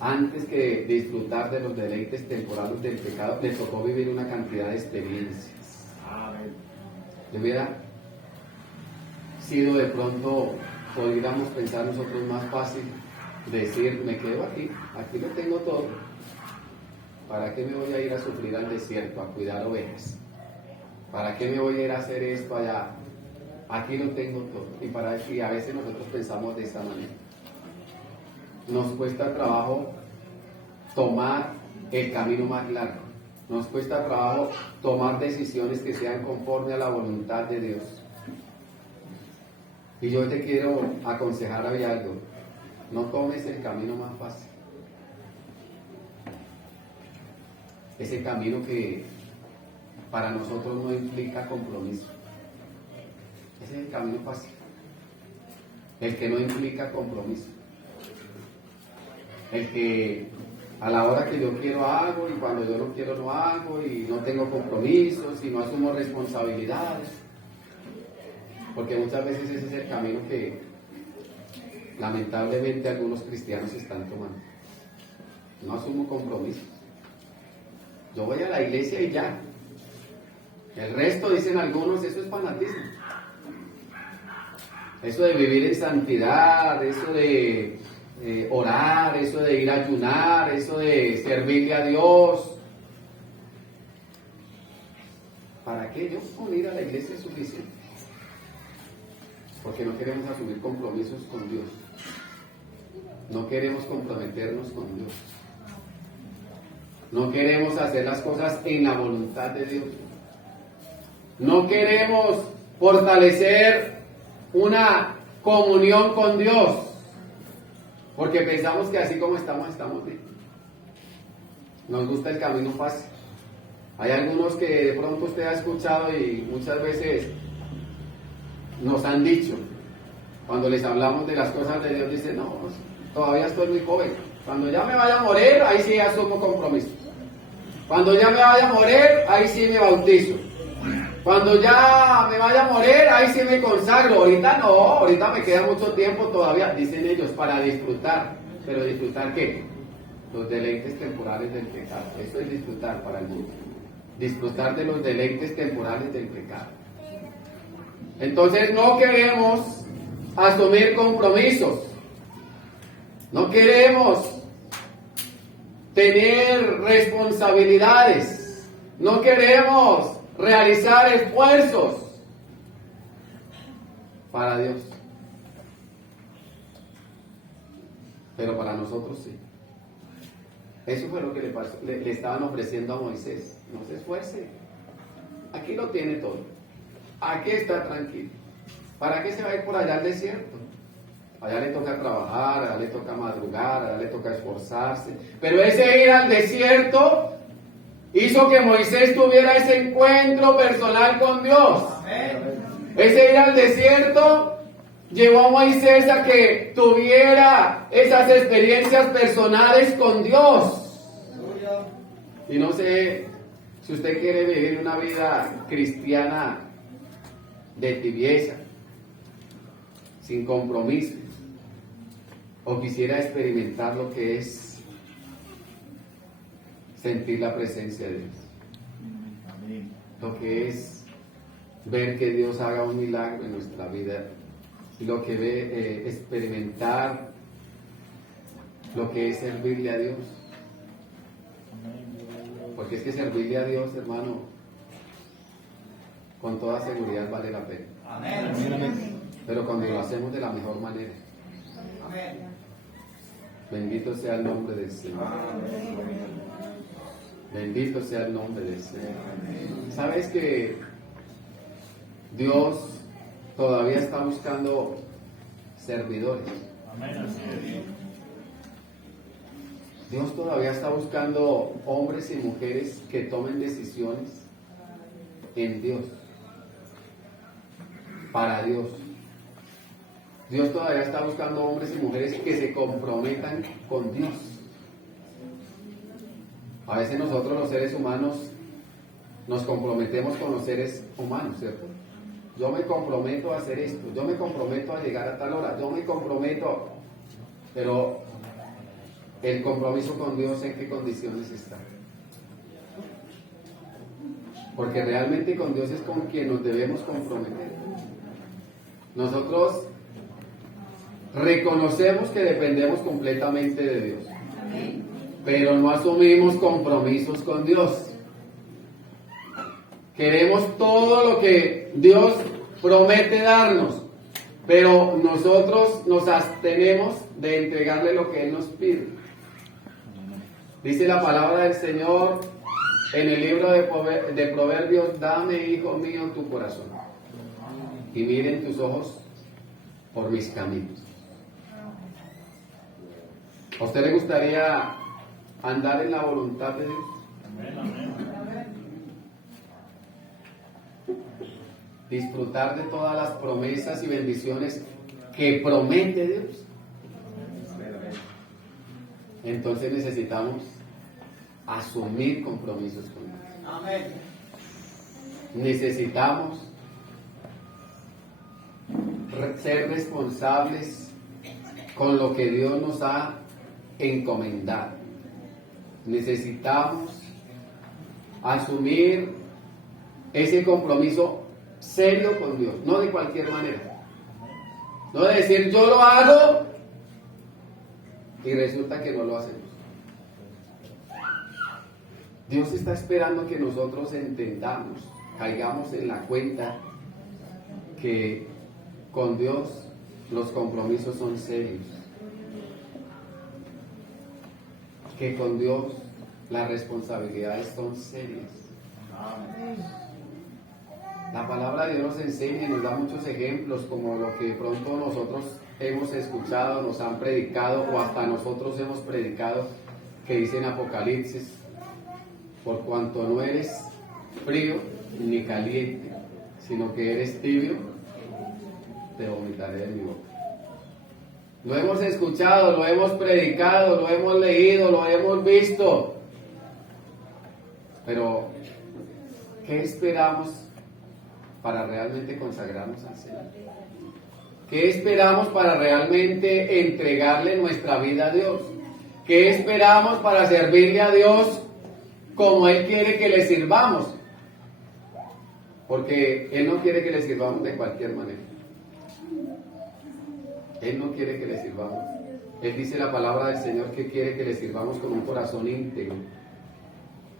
antes que disfrutar de los deleites temporales del pecado, le tocó vivir una cantidad de experiencias. Le hubiera sido de pronto, podríamos pensar nosotros, más fácil decir, me quedo aquí lo tengo todo. ¿Para qué me voy a ir a sufrir al desierto, a cuidar ovejas? ¿Para qué me voy a ir a hacer esto allá? Aquí lo tengo todo. Y a veces nosotros pensamos de esa manera. Nos cuesta trabajo tomar el camino más largo. Nos cuesta trabajo tomar decisiones que sean conforme a la voluntad de Dios. Y yo te quiero aconsejar hoy algo. No tomes el camino más fácil. Ese camino que para nosotros no implica compromiso. Ese es el camino fácil. El que no implica compromiso. El que a la hora que yo quiero hago y cuando yo no quiero no hago y no tengo compromisos y no asumo responsabilidades. Porque muchas veces ese es el camino que lamentablemente algunos cristianos están tomando. No asumo compromisos. Yo voy a la iglesia y ya. El resto, dicen algunos, eso es fanatismo. Eso de vivir en santidad, eso de orar, eso de ir a ayunar, eso de servirle a Dios. ¿Para qué? Yo con ir a la iglesia es suficiente. Porque no queremos asumir compromisos con Dios. No queremos comprometernos con Dios. No queremos hacer las cosas en la voluntad de Dios. No queremos fortalecer una comunión con Dios. Porque pensamos que así como estamos bien. Nos gusta el camino fácil. Hay algunos que de pronto usted ha escuchado y muchas veces nos han dicho, cuando les hablamos de las cosas de Dios, dicen, no, todavía estoy muy joven. Cuando ya me vaya a morir, ahí sí asumo compromiso. Cuando ya me vaya a morir, ahí sí me bautizo. Cuando ya me vaya a morir, ahí sí me consagro. Ahorita no, ahorita me queda mucho tiempo todavía, dicen ellos, para disfrutar. ¿Pero disfrutar qué? Los deleites temporales del pecado. Eso es disfrutar para el mundo. Disfrutar de los deleites temporales del pecado. Entonces no queremos asumir compromisos. No queremos tener responsabilidades. No queremos realizar esfuerzos para Dios. Pero para nosotros sí. Eso fue lo que le estaban ofreciendo a Moisés. No se esfuerce. Aquí lo tiene todo. Aquí está tranquilo. ¿Para qué se va a ir por allá al desierto? Allá le toca trabajar, allá le toca madrugar, allá le toca esforzarse. Pero ese ir al desierto hizo que Moisés tuviera ese encuentro personal con Dios. Ese ir al desierto llevó a Moisés a que tuviera esas experiencias personales con Dios. Y no sé si usted quiere vivir una vida cristiana de tibieza, sin compromisos, o quisiera experimentar lo que es sentir la presencia de Dios, lo que es ver que Dios haga un milagro en nuestra vida, y lo que ve, experimentar lo que es servirle a Dios. Porque es que servirle a Dios, hermano, con toda seguridad vale la pena. Amén. Pero cuando lo hacemos de la mejor manera. Bendito sea el nombre del Señor. Bendito sea el nombre del Señor. ¿Sabes que Dios todavía está buscando servidores? Dios todavía está buscando hombres y mujeres que tomen decisiones en Dios, para Dios. Dios todavía está buscando hombres y mujeres que se comprometan con Dios. A veces nosotros los seres humanos nos comprometemos con los seres humanos, ¿cierto? Yo me comprometo a hacer esto, yo me comprometo a llegar a tal hora, yo me comprometo, pero el compromiso con Dios, ¿en qué condiciones está? Porque realmente con Dios es con quien nos debemos comprometer. Nosotros reconocemos que dependemos completamente de Dios, pero no asumimos compromisos con Dios. Queremos todo lo que Dios promete darnos, pero nosotros nos abstenemos de entregarle lo que Él nos pide. Dice la palabra del Señor en el libro de Proverbios: dame, hijo mío, tu corazón, y miren tus ojos por mis caminos. ¿A usted le gustaría andar en la voluntad de Dios? Disfrutar de todas las promesas y bendiciones que promete Dios. Entonces necesitamos asumir compromisos con Dios. Necesitamos ser responsables con lo que Dios nos ha encomendado. Necesitamos asumir ese compromiso serio con Dios, no de cualquier manera. No de decir yo lo hago y resulta que no lo hacemos. Dios está esperando que nosotros entendamos, caigamos en la cuenta que con Dios los compromisos son serios, que con Dios las responsabilidades son serias. La palabra de Dios nos enseña y nos da muchos ejemplos, como lo que de pronto nosotros hemos escuchado, nos han predicado, o hasta nosotros hemos predicado, que dice en Apocalipsis: por cuanto no eres frío ni caliente, sino que eres tibio, te vomitaré de mi boca. Lo hemos escuchado, lo hemos predicado, lo hemos leído, lo hemos visto. Pero, ¿qué esperamos para realmente consagrarnos al Señor? ¿Qué esperamos para realmente entregarle nuestra vida a Dios? ¿Qué esperamos para servirle a Dios como Él quiere que le sirvamos? Porque Él no quiere que le sirvamos de cualquier manera. Él no quiere que le sirvamos. Él dice la palabra del Señor que quiere que le sirvamos con un corazón íntegro,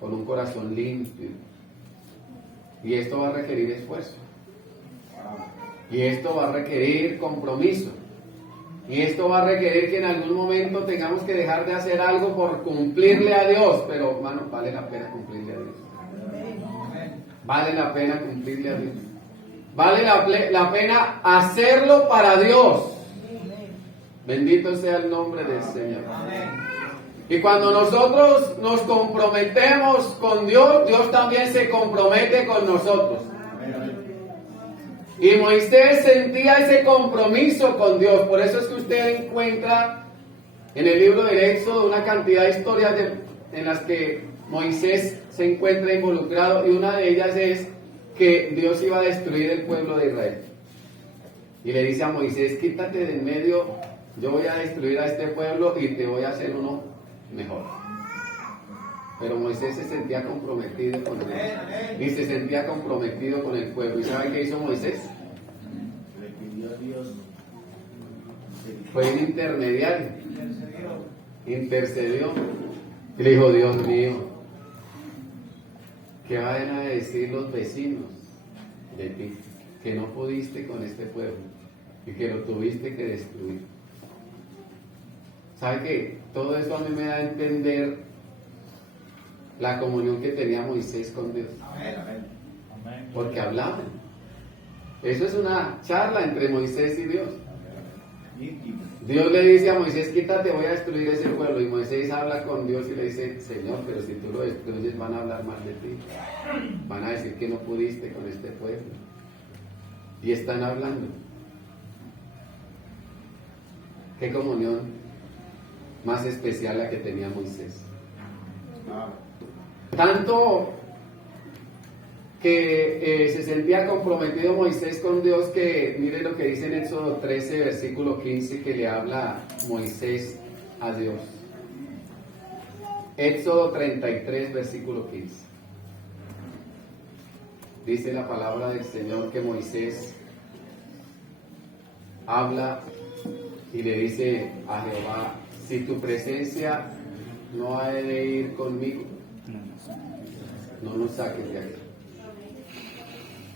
con un corazón limpio. Y esto va a requerir esfuerzo. Y esto va a requerir compromiso. Y esto va a requerir que en algún momento tengamos que dejar de hacer algo por cumplirle a Dios. Pero, hermano, vale la pena cumplirle a Dios. Vale la pena cumplirle a Dios. Vale la pena hacerlo para Dios. Bendito sea el nombre del Señor. Y cuando nosotros nos comprometemos con Dios, Dios también se compromete con nosotros. Y Moisés sentía ese compromiso con Dios. Por eso es que usted encuentra en el libro del Éxodo una cantidad de historias en las que Moisés se encuentra involucrado, y una de ellas es que Dios iba a destruir el pueblo de Israel. Y le dice a Moisés: quítate de en medio, yo voy a destruir a este pueblo y te voy a hacer uno mejor. Pero Moisés se sentía comprometido con Dios y se sentía comprometido con el pueblo. ¿Y sabe qué hizo Moisés? Le pidió a Dios. Fue un intermediario. Intercedió. Y le dijo: Dios mío, ¿qué van a decir los vecinos de ti? Que no pudiste con este pueblo y que lo tuviste que destruir. ¿Sabe qué? Todo eso a mí me da a entender la comunión que tenía Moisés con Dios. Porque hablaban. Eso es una charla entre Moisés y Dios. Dios le dice a Moisés: quítate, voy a destruir ese pueblo. Y Moisés habla con Dios y le dice: Señor, pero si tú lo destruyes, van a hablar mal de ti. Van a decir que no pudiste con este pueblo. Y están hablando. Qué comunión más especial la que tenía Moisés. Tanto que se sentía comprometido Moisés con Dios, que mire lo que dice en Éxodo 13, versículo 15, que le habla Moisés a Dios. Éxodo 33, versículo 15. Dice la palabra del Señor que Moisés habla y le dice a Jehová: si tu presencia no ha de ir conmigo, no nos saques de aquí.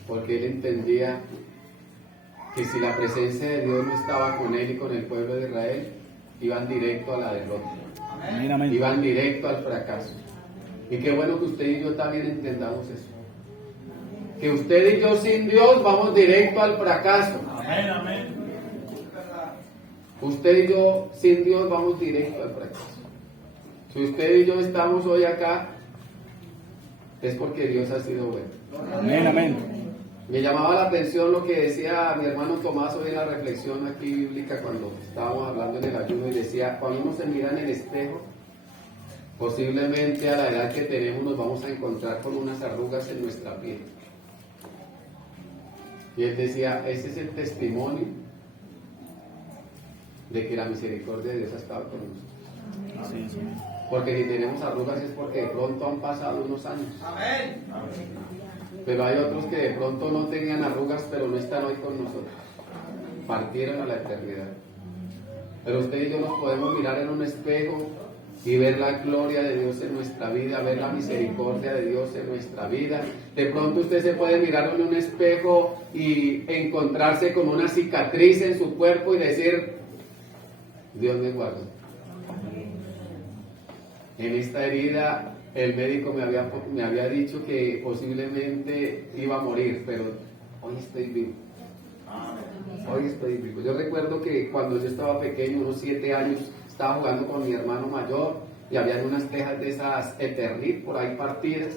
Porque él entendía que si la presencia de Dios no estaba con él y con el pueblo de Israel, iban directo a la derrota. Amén. Iban directo al fracaso. Y qué bueno que usted y yo también entendamos eso. Que usted y yo sin Dios vamos directo al fracaso. Amén, amén. Usted y yo sin Dios vamos directo al fracaso. Si usted y yo estamos hoy acá, es porque Dios ha sido bueno. Amén, amén. Me llamaba la atención lo que decía mi hermano Tomás hoy en la reflexión aquí bíblica, cuando estábamos hablando en el ayuno, y decía: cuando uno se mira en el espejo, posiblemente a la edad que tenemos nos vamos a encontrar con unas arrugas en nuestra piel. Y él decía: ese es el testimonio de que la misericordia de Dios ha estado con nosotros. Así es. Porque si tenemos arrugas es porque de pronto han pasado unos años. Pero hay otros que de pronto no tenían arrugas, pero no están hoy con nosotros. Partieron a la eternidad. Pero usted y yo nos podemos mirar en un espejo y ver la gloria de Dios en nuestra vida, ver la misericordia de Dios en nuestra vida. De pronto usted se puede mirar en un espejo y encontrarse con una cicatriz en su cuerpo y decir: Dios me guardó. En esta herida el médico me había dicho que posiblemente iba a morir, pero hoy estoy vivo. Hoy estoy vivo. Yo recuerdo que cuando yo estaba pequeño, unos 7 años, estaba jugando con mi hermano mayor y había unas tejas de esas Eternit por ahí partidas,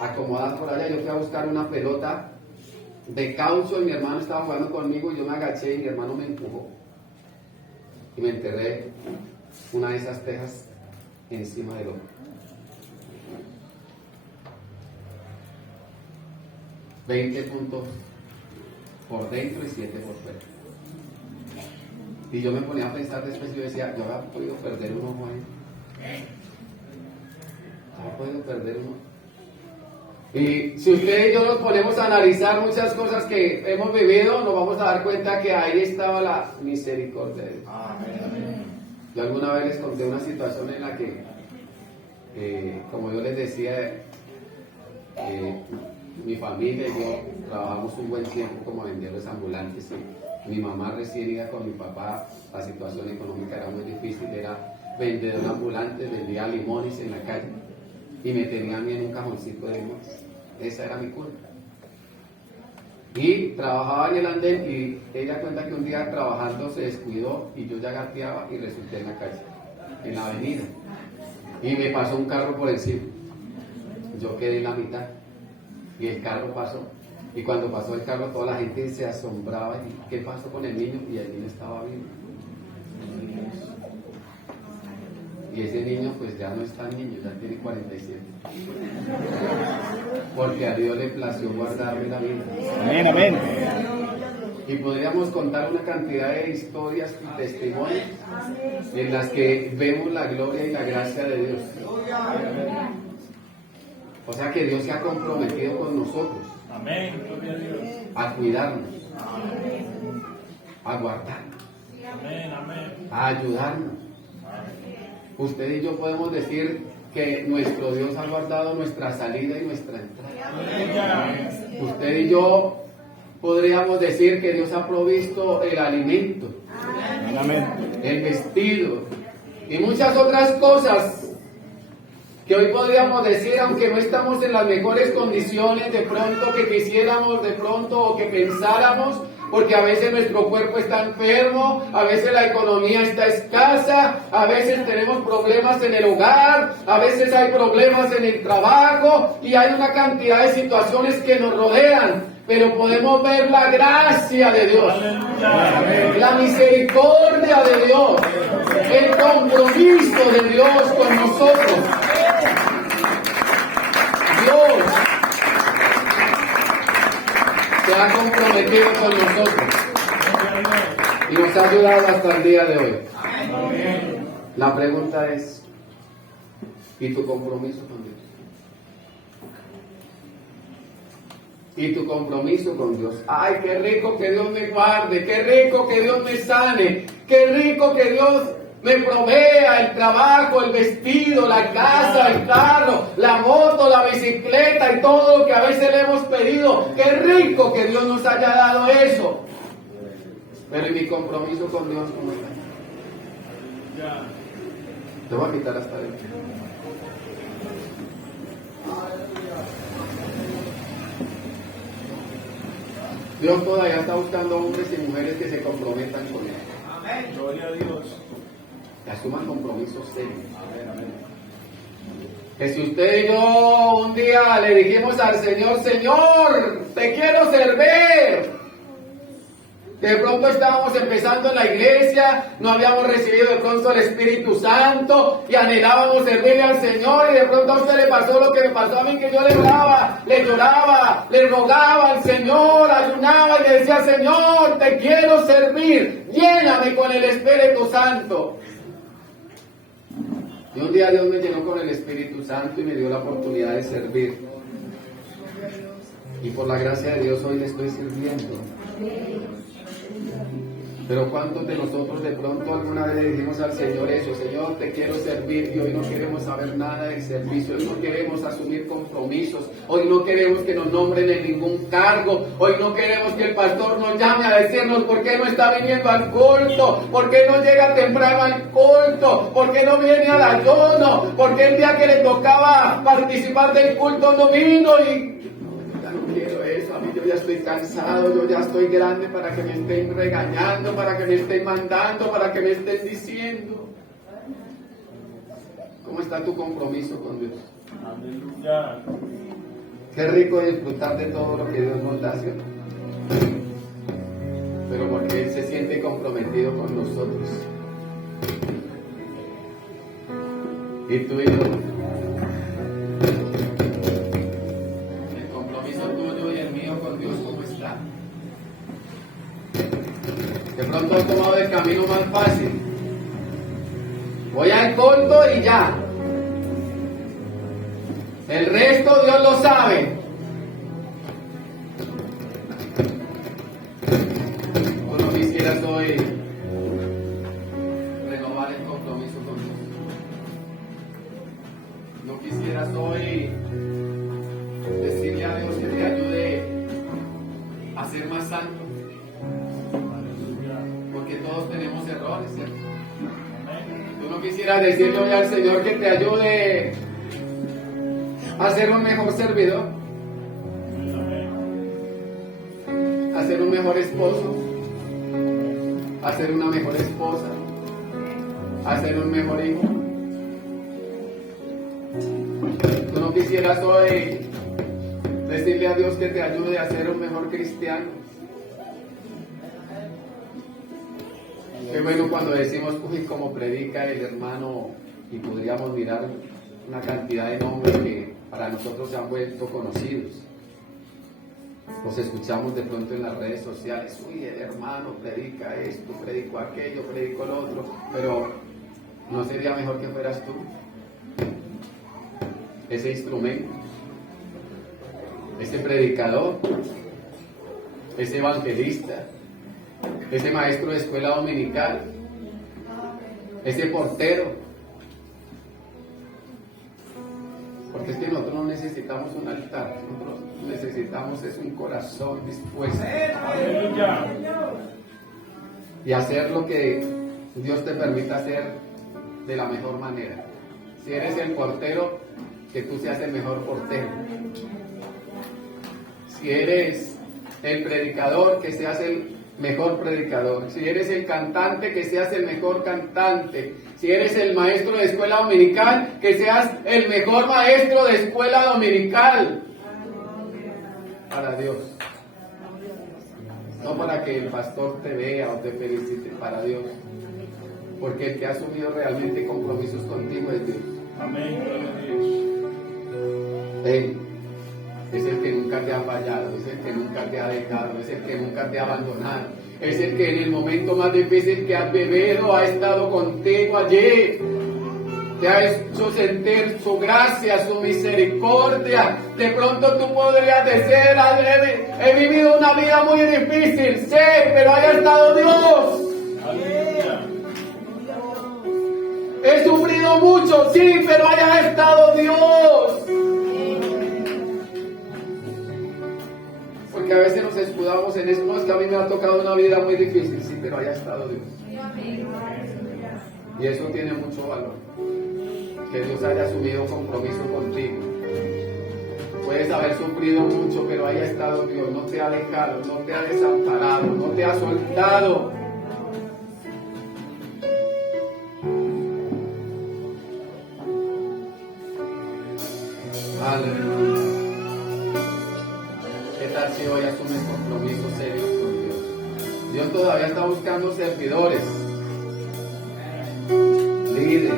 acomodadas por allá. Yo fui a buscar una pelota de caucho y mi hermano estaba jugando conmigo, y yo me agaché y mi hermano me empujó y me enterré una de esas tejas encima del hombro. 20 puntos por dentro y 7 por fuera. Y yo me ponía a pensar después y yo decía, yo había podido perder un ojo ahí. Había podido perder un ojo. Y si usted y yo nos ponemos a analizar muchas cosas que hemos vivido, nos vamos a dar cuenta que ahí estaba la misericordia de Dios. Yo alguna vez les conté una situación en la que, como yo les decía, mi familia y yo trabajamos un buen tiempo como vendedores ambulantes. Y mi mamá recién iba con mi papá, la situación económica era muy difícil, era vendedor ambulante, vendía limones en la calle y me tenía a mí en un cajoncito de limones. Esa era mi culpa. Y trabajaba en el andén y ella cuenta que un día trabajando se descuidó y yo ya gateaba y resulté en la calle, en la avenida. Y me pasó un carro por encima. Yo quedé en la mitad y el carro pasó. Y cuando pasó el carro toda la gente se asombraba y ¿qué pasó con el niño? Y el niño estaba vivo. Y ese niño pues ya no es tan niño, ya tiene 47. Porque a Dios le plació guardarme la vida. Amén, amén. Y podríamos contar una cantidad de historias y testimonios en las que vemos la gloria y la gracia de Dios. O sea que Dios se ha comprometido con nosotros. Amén. Gloria a Dios. A cuidarnos, a guardarnos, Amén, amén. a ayudarnos. Usted y yo podemos decir que nuestro Dios ha guardado nuestra salida y nuestra entrada. Usted y yo podríamos decir que Dios ha provisto el alimento, el vestido y muchas otras cosas que hoy podríamos decir, aunque no estamos en las mejores condiciones de pronto que quisiéramos, de pronto o que pensáramos, porque a veces nuestro cuerpo está enfermo, a veces la economía está escasa, a veces tenemos problemas en el hogar, a veces hay problemas en el trabajo y hay una cantidad de situaciones que nos rodean, pero podemos ver la gracia de Dios, la misericordia de Dios, el compromiso de Dios con nosotros. Dios se ha comprometido con nosotros y nos ha ayudado hasta el día de hoy. La pregunta es, ¿y tu compromiso con Dios? ¿Y tu compromiso con Dios? ¡Ay, qué rico que Dios me guarde! ¡Qué rico que Dios me sane! ¡Qué rico que Dios me provea el trabajo, el vestido, la casa, el carro, la moto, la bicicleta y todo lo que a veces le hemos pedido! ¡Qué rico que Dios nos haya dado eso! Pero ¿y mi compromiso con Dios cómo está? Te voy a quitar hasta dentro. Dios todavía está buscando hombres y mujeres que se comprometan con Él. Amén. Gloria a Dios. Que asuman compromisos serios. Que si usted y yo un día le dijimos al Señor, Señor, te quiero servir. De pronto estábamos empezando en la iglesia, no habíamos recibido de pronto el Espíritu Santo y anhelábamos servirle al Señor y de pronto a usted le pasó lo que me pasó a mí, que yo le oraba, le lloraba, le rogaba al Señor, ayunaba y le decía, Señor, te quiero servir, lléname con el Espíritu Santo. Y un día Dios me llenó con el Espíritu Santo y me dio la oportunidad de servir. Y por la gracia de Dios hoy le estoy sirviendo. Pero ¿cuántos de nosotros de pronto alguna vez le dijimos al Señor eso? Señor, te quiero servir, y hoy no queremos saber nada del servicio, hoy no queremos asumir compromisos, hoy no queremos que nos nombren en ningún cargo, hoy no queremos que el pastor nos llame a decirnos por qué no está viniendo al culto, por qué no llega temprano al culto, por qué no viene al ayuno, por qué el día que le tocaba participar del culto no vino y... No quiero eso, a mí yo ya estoy cansado, yo ya estoy grande para que me estén regañando, para que me estén mandando, para que me estén diciendo. ¿Cómo está tu compromiso con Dios? Aleluya. Qué rico disfrutar de todo lo que Dios nos da, ¿cierto? Pero porque Él se siente comprometido con nosotros. Y tú y yo. Con Dios, ¿cómo está? De pronto he tomado el camino más fácil. Voy al culto y ya. El resto Dios lo sabe. Tú no quisieras hoy renovar el compromiso con Dios. No quisieras hoy decirle a Dios que te ayude a ser más santo. Porque todos tenemos errores, ¿cierto? Tú no quisieras decirle hoy al Señor que te ayude a ser un mejor servidor, a ser un mejor esposo, a ser una mejor esposa, a ser un mejor hijo. Tú no quisieras hoy decirle a Dios que te ayude a ser un mejor cristiano. Qué bueno cuando decimos, uy, como predica el hermano, y podríamos mirar una cantidad de nombres que para nosotros se han vuelto conocidos. Los escuchamos de pronto en las redes sociales, uy, el hermano predica esto, predicó aquello, predicó lo otro, pero ¿no sería mejor que fueras tú ese instrumento, ese predicador, ese evangelista, ese maestro de escuela dominical, ese portero? Porque es que nosotros no necesitamos un altar, nosotros necesitamos es un corazón dispuesto y hacer lo que Dios te permita hacer de la mejor manera. Si eres el portero, que tú seas el mejor portero. Si eres el predicador, que seas el mejor predicador. Si eres el cantante, que seas el mejor cantante. Si eres el maestro de escuela dominical, que seas el mejor maestro de escuela dominical. Para Dios. No para que el pastor te vea o te felicite, para Dios. Porque el que ha asumido realmente compromisos contigo es Dios. Amén, gloria a Dios. Él es el que nunca te ha fallado, es el que nunca te ha dejado, es el que nunca te ha abandonado, es el que en el momento más difícil que has vivido ha estado contigo allí, te ha hecho sentir su gracia, su misericordia. De pronto tú podrías decir, he vivido una vida muy difícil, sí, pero haya estado Dios. Aleluya. He sufrido mucho, sí, pero haya estado Dios. Porque a veces nos escudamos en eso, no, es que a mí me ha tocado una vida muy difícil, sí, pero haya estado Dios. Y eso tiene mucho valor, que Dios haya asumido un compromiso contigo. Puedes haber sufrido mucho, pero haya estado Dios, no te ha dejado, no te ha desamparado, no te ha soltado. Aleluya. ¿Qué tal si hoy asumes compromisos serios con Dios? Dios todavía está buscando servidores, líderes,